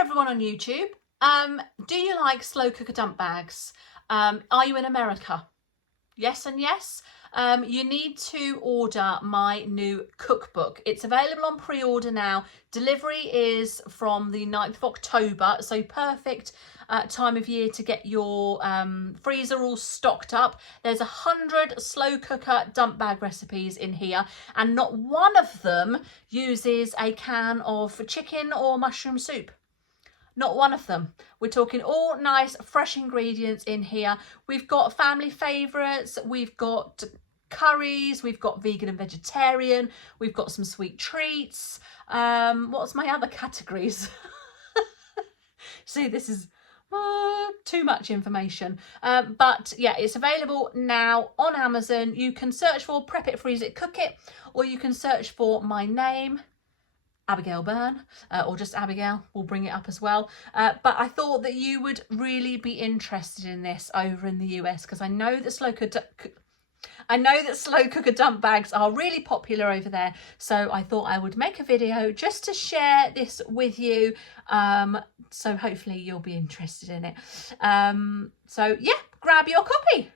everyone on YouTube. Do you like slow cooker dump bags? Are you in America? Yes and yes. You need to order my new cookbook. It's available on pre-order now. Delivery is from the 9th of October, so perfect time of year to get your freezer all stocked up. There's 100 slow cooker dump bag recipes in here, and not one of them uses a can of chicken or mushroom soup. Not one of them. We're talking all nice fresh ingredients in here. We've got family favourites, we've got curries, we've got vegan and vegetarian, we've got some sweet treats. What's my other categories? See, this is too much information. But yeah, it's available now on Amazon. You can search for Prep It, Freeze It, Cook It, or you can search for my name, Abigail Byrne, or just Abigail, will bring it up as well. But I thought that you would really be interested in this over in the US, because I know that slow cooker dump bags are really popular over there. So I thought I would make a video just to share this with you. So hopefully you'll be interested in it. So yeah, grab your copy.